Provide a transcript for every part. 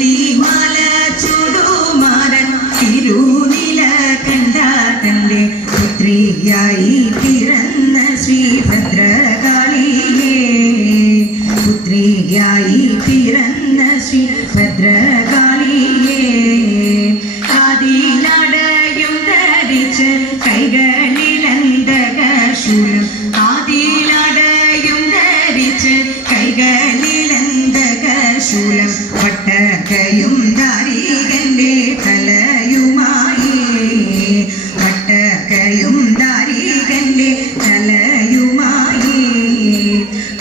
വെള്ളിമാല ചുടുമാരൻ തിരുനില കണ്ട തന്റെ പുത്രിയായി പിറന്ന ശ്രീഭദ്രകാളിയേ. പുത്രിയായി പിറന്ന ശ്രീഭദ്രകാളിയേ. ആദിലടയും ധരിച്ച് കൈകളിലന്തകശൂലം വട്ടകയും ദാരികന്റെ തലയുമായി വട്ടകയും ദാരികന്റെ തലയുമായി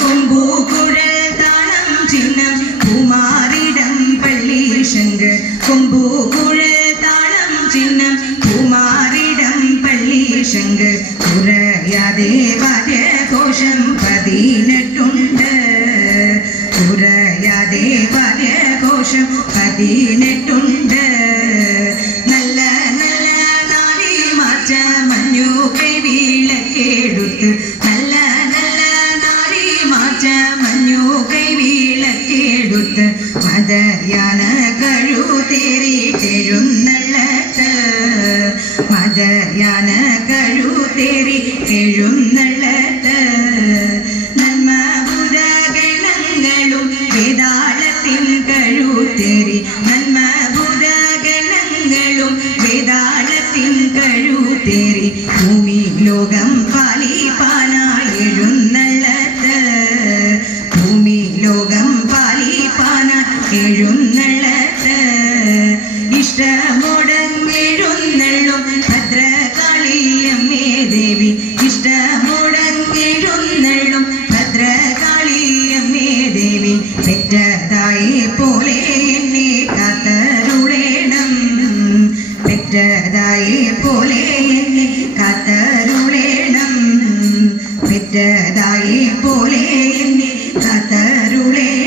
കൊമ്പൂക്കുഴൽ താളം ചിഹ്നം കുമാരിടം പള്ളി ശങ്കർ. കൊമ്പൂക്കുഴൽ താളം ചിഹ്നം കുമാരിടം പള്ളി ശങ്കർ. കുറയാതെ വാദ്യഘോഷം പതിനെട്ടുണ്ട് കോശം പതിനെട്ടുണ്ട് നല്ല നല്ല നാളി മാറ്റ മഞ്ഞു കൈവിളക്കെടുത്ത് നല്ല നല്ല നാളി മാറ്റ മഞ്ഞു കൈവിളക്കെടുത്ത് മതയാന കഴുതേറിട്ടെഴുന്നള്ളത്ത് മതയാന കഴുതേറിട്ടെഴുന്നള്ളത്ത് നന്മ കഴുതേറി നന്മ ഭൂതഗണങ്ങളും വേതാളത്തിൻ കഴുതേറി ഭൂമി ലോകം പാലിപ്പാനായി എഴുന്നള്ളത്ത്. ഭൂമി ലോകം പാലിപ്പാനായി എഴുന്നള്ളത്ത്. ഇഷ്ടമുടങ്ങെഴുന്നള്ളും ഭദ്രകാളിയമ്മേ ദേവി. ഇഷ്ടമുടങ്ങെഴുന്നള്ളും ഭദ്രകാളിയമ്മേ ദേവി. തെറ്റതായി പോലെ പെറ്റതായി പോലെ എന്നെ കാത്തരുളേണം. പെറ്റതായി പോലെ എന്നെ കാത്തരുളേണം.